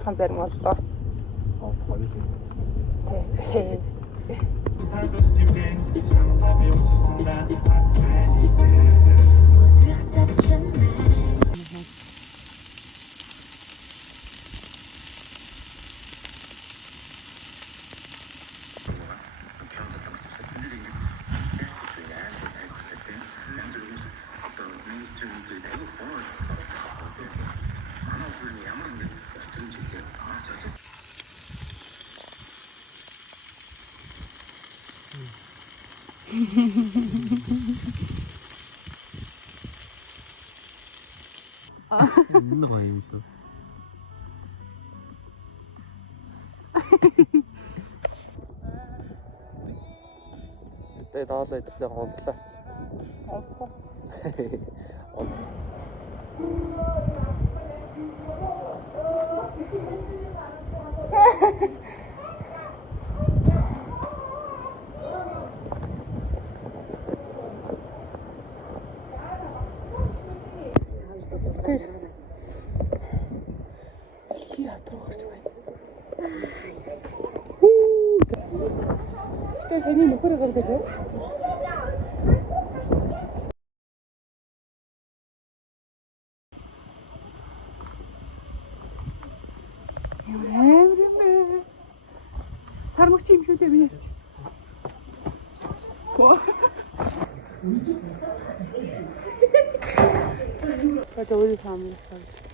унтахын зарим боллоо. Тэг. Сайн тэмдэн чамтай би уулзсандаа сайн идэг. 뭔가 юм шиг. Тэ даалаа идсэн гондлаа. Тэр саяны нөхөр гардаг лээ. Сармагч юм шүү дээ би ярьж. Хөөе. Хөөе таамаг.